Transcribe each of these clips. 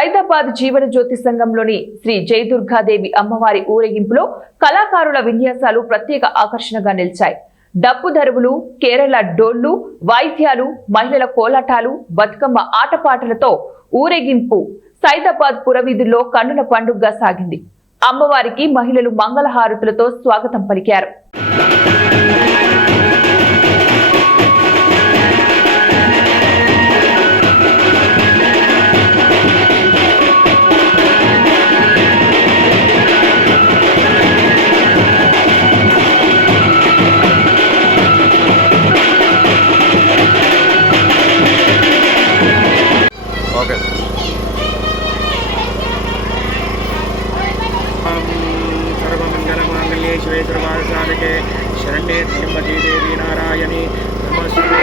సైదాబాద్ జీవన జ్యోతి సంఘంలోని శ్రీ జయదుర్గాదేవి అమ్మవారి ఊరేగింపులో కళాకారుల విన్యాసాలు ప్రత్యేక ఆకర్షణగా నిలిచాయి. డప్పు దరువులు, కేరళ డోళ్లు, వాయిద్యాలు, మహిళల కోలాటాలు, బతుకమ్మ ఆటపాటలతో ఊరేగింపు సైదాబాద్ పురవీధుల్లో కన్నుల పండుగగా సాగింది. అమ్మవారికి మహిళలు మంగళహారతులతో స్వాగతం పలికారు. सर्वमंगलमांगल्ये शिवे सर्वार्थसाधके शरण्ये त्र्यंबके देवी नारायणी नमस्ते।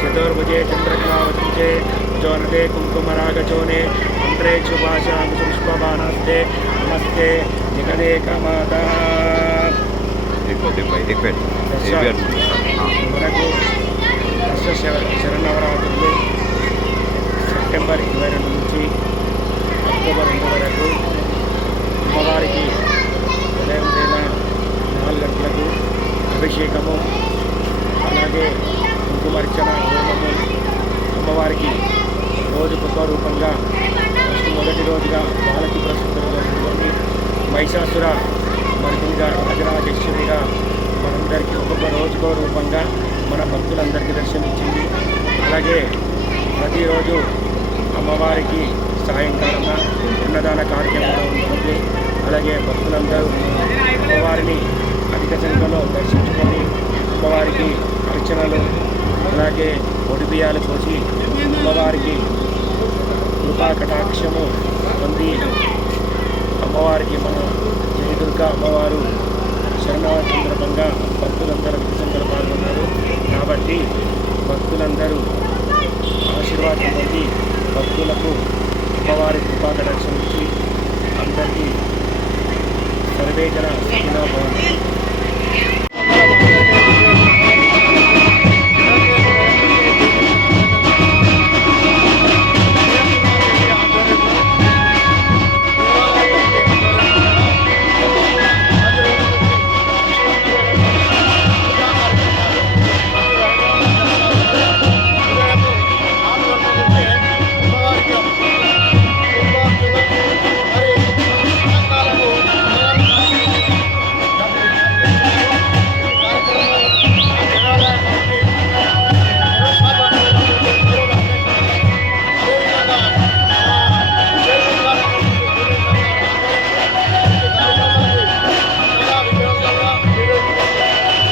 चतुर्भुजे चंद्रकलावतंसे भुजोन्नते कुंकुमरागचोने मंत्रे शुभाशां पुष्पबाणस्ते नमस्ते जगदेकमाता। మనకు శరన్నవరాత్రులు సెప్టెంబర్ 22 నుంచి అక్టోబర్ 2 వరకు అమ్మవారికి ఉదయం 4 గంటలకు అభిషేకము, అలాగే కుంకుమర్చన హోమము, అమ్మవారికి రోజుకొక రూపంగా మొదటి రోజుగా బాలకి ప్రస్తుతంలోని మహిషాసుర మర్దినిగా రాజరాజేశ్వరిగా మనందరికీ ఒక్కొక్క రోజుకో రూపంగా మన భక్తులందరికీ దర్శనమిచ్చింది. అలాగే ప్రతిరోజు అమ్మవారికి సాయంకాలం అన్నదాన కార్యక్రమం ఉంటుంది. అలాగే భక్తులందరూ అమ్మవారిని అధిక సంఖ్యలో దర్శించుకొని అమ్మవారికి అర్చనలు, అలాగే ఒడిబియ్యాలు పోసి అమ్మవారికి కృపా కటాక్షము పొంది అమ్మవారికి మన జయదుర్గా అమ్మవారు శరణవరాత్రి సందర్భంగా భక్తులందరూ అధిక సంఖ్యలో పాల్గొన్నారు. కాబట్టి భక్తులందరూ ఆశీర్వాదం పొంది భక్తులకు అమ్మవారి కృపా కటాక్షం ఇచ్చి అందరికీ సర్వేజన సుఖినో భవంతు.